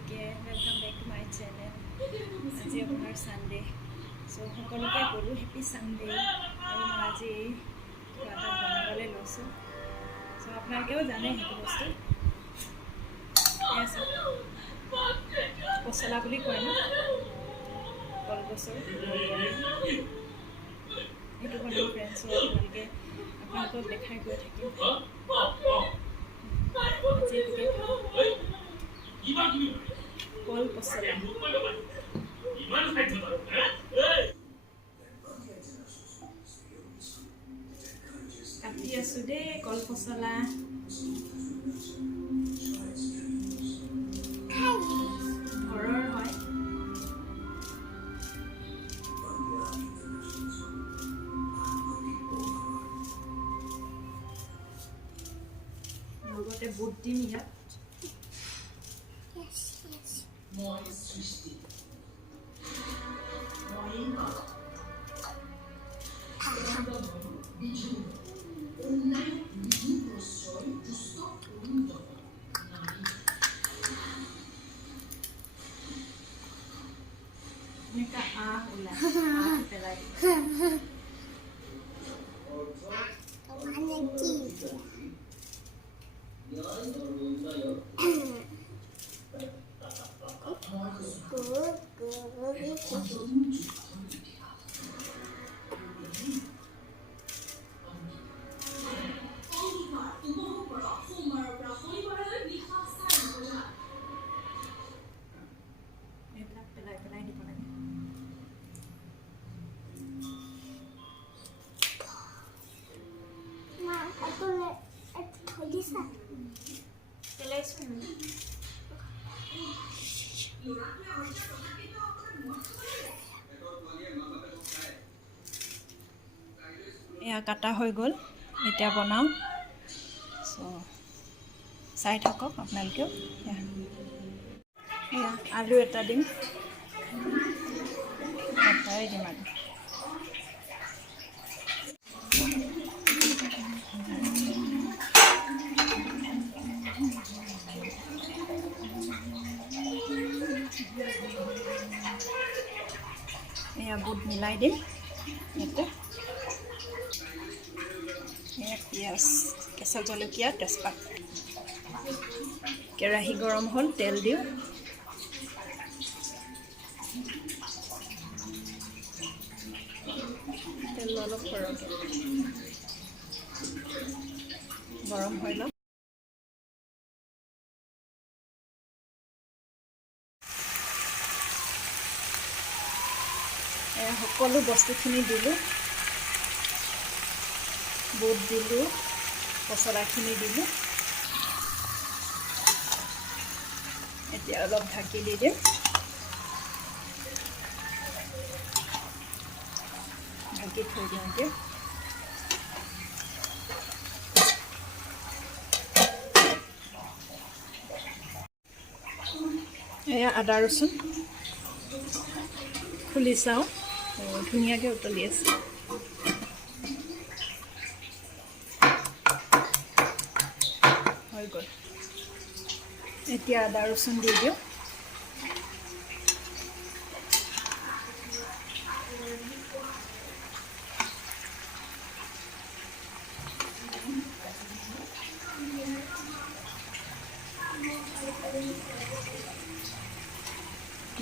সকলোকে welcome back to my channel. আজি আপোনাৰ সানডে, সো সকলোকে ক'লোঁ হেপী সানডে। আৰু মই আজি কিবা এটা বনাবলৈ লৈছোঁ। সো আপোনালোকেও জানে সেইটো বস্তু পচলা বুলি কয় ন, কলগছৰ সেইটো বনাওঁ ফ্ৰেণ্ডছো। আপোনালোকক দেখাই গৈ থাকিম। আজি এইটোকে কল পচলা কাটি আছোঁ দেই। কল পচলা ঘৰৰ হয়। লগতে বুট দিম ইয়াত। এনেকা ওলাই পেলাই পেলাই দিব লাগে। পেলাইছোঁ এয়া কাটা হৈ গ'ল, এতিয়া বনাওঁ। চ' চাই থাকক আপোনালোকেও। এয়া আলু এটা দিম, এটাই দিম আৰু এয়া বুট মিলাই দিম ইয়াতে। এয়া পিঁয়াজ, কেঁচা জলকীয়া, তেজপাত। কেৰাহী গৰম হ'ল, তেল দিওঁ। তেল অলপ সৰহকৈ গৰম হৈ লওক। সকলো বস্তুখিনি দিলোঁ, বুট দিলোঁ, পচলাখিনি দিলোঁ। এতিয়া অলপ ঢাকি দি দিম। ঢাকি থৈ দিওঁ এতিয়া। এয়া আদা ৰচুন খুলি চাওঁ, ধুনীয়াকৈ উতলি আছে। হৈ গ'ল। এতিয়া আদা ৰচুন দি দিওঁ।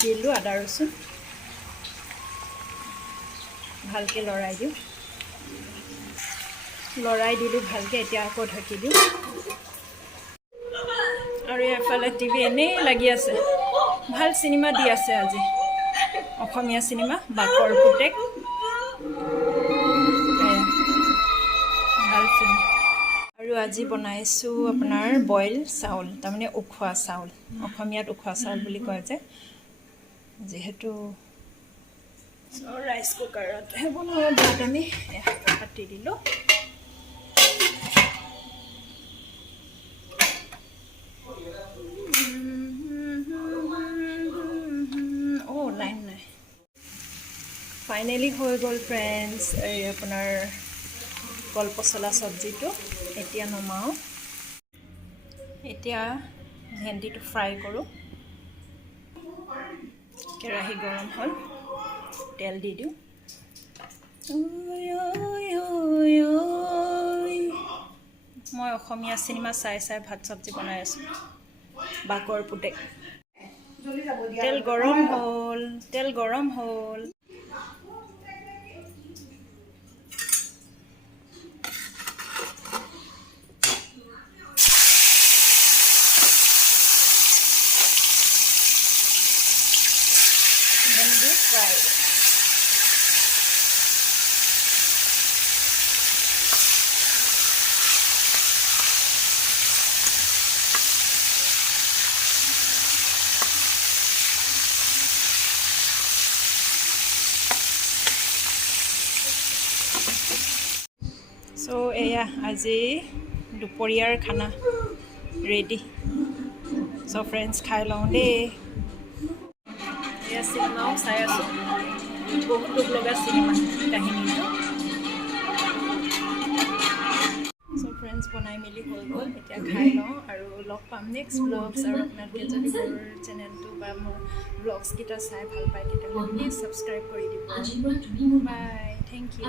দিলোঁ আদা ৰচুন, ভালকৈ লৰাই দিওঁ। লৰাই দিলোঁ ভালকৈ। এতিয়া আকৌ ঢাকি দিওঁ। আৰু এফালে টিভি এনেই লাগি আছে। ভাল চিনেমা দি আছে আজি, অসমীয়া চিনেমা বাকৰ পুতেক। ভাল চিনেমা। আৰু আজি বনাইছোঁ আপোনাৰ বইল চাউল, তাৰমানে উখোৱা চাউল। অসমীয়াত উখোৱা চাউল বুলি কয় যে, যিহেতু ৰাইচ কুকাৰতহে বনোৱা ভাত আমি পাতি দিলোঁ। লাইন নাই। ফাইনেলি হৈ গ'ল ফ্ৰেণ্ডছ, এই আপোনাৰ কল পচলা চব্জিটো। এতিয়া নমাওঁ। এতিয়া ভেন্দিটো ফ্ৰাই কৰোঁ। কেৰাহী গৰম হ'ল, তেল দি দিওঁ। মই অসমীয়া চিনেমা চাই চাই ভাত চব্জি বনাই আছোঁ, বাকৰ পুতেক। তেল গৰম হ'ল, তেল গৰম হ'ল। ভেন্দি ফ্ৰাই। চ' এয়া আজি দুপৰীয়াৰ খানা ৰেডি। চ' ফ্ৰেণ্ডছ খাই লওঁ দেই। এয়া চিনেমাও চাই আছোঁ, বহুত দুখ লগা চিনেমা কাহিনীটো। চ' ফ্ৰেণ্ডছ বনাই মেলি হৈ গ'ল, এতিয়া খাই লওঁ আৰু লগ পাম নেক্সট ব্লগছ। আৰু আপোনালোকে যদি মোৰ চেনেলটো বা মোৰ ব্লগছকেইটা চাই ভাল পায় তেতিয়াহ'লে প্লিজ ছাবস্ক্ৰাইব কৰি দিব। বাই, থেংক ইউ।